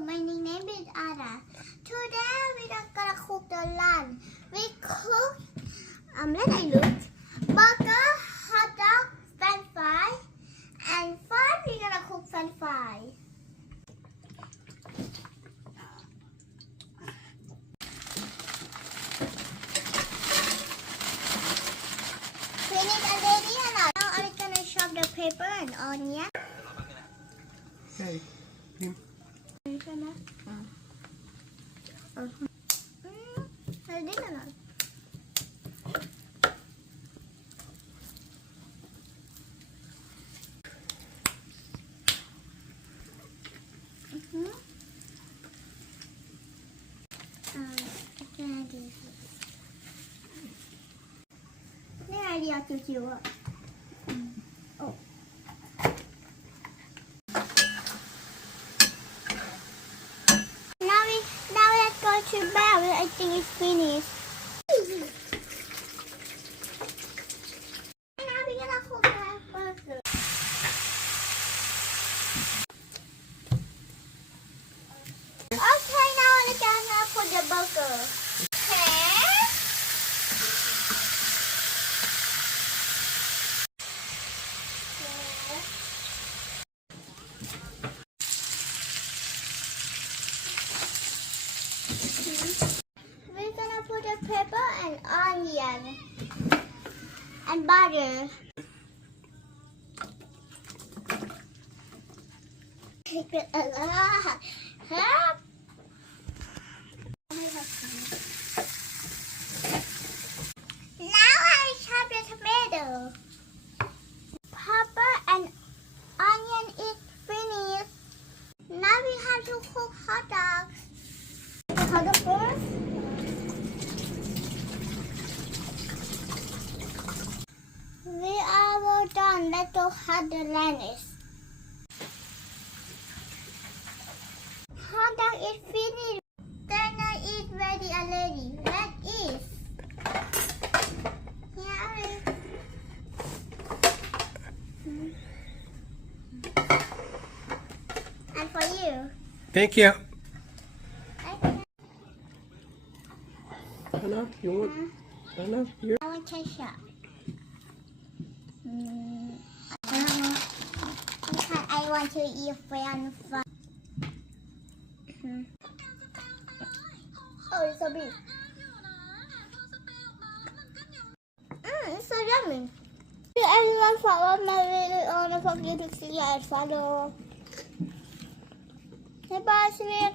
My name is Ada. Today we are gonna cook the lunch. We cook let I look. Burger, hot dog, French fry, and first we're gonna cook French fry. Finish already or not? Now I'm gonna chop the pepper and onion. Okay. Ready or not? Cái này đi chiều chiều ạ. Now let's go to bed. I think it's finished. Now we're gonna cook the burger. Okay, now we're gonna put the burger. Okay. We're gonna put the pepper and onion and butter. Take it a lot. Now I chop the tomato. Pepper and onion is finished. Now we have to cook hot dogs. The hot dog first. We are all done. Let's go cut the lettuce. Hot dog is finished. Dinner is ready already. Let's eat. Here. And for you. Thank you. Okay. Anna, you want? Anna, you. I want ketchup. I want to eat French fries. Oh, it's so big. It's so yummy. If anyone follow my video, don't forget to click and follow. Bye bye, see you.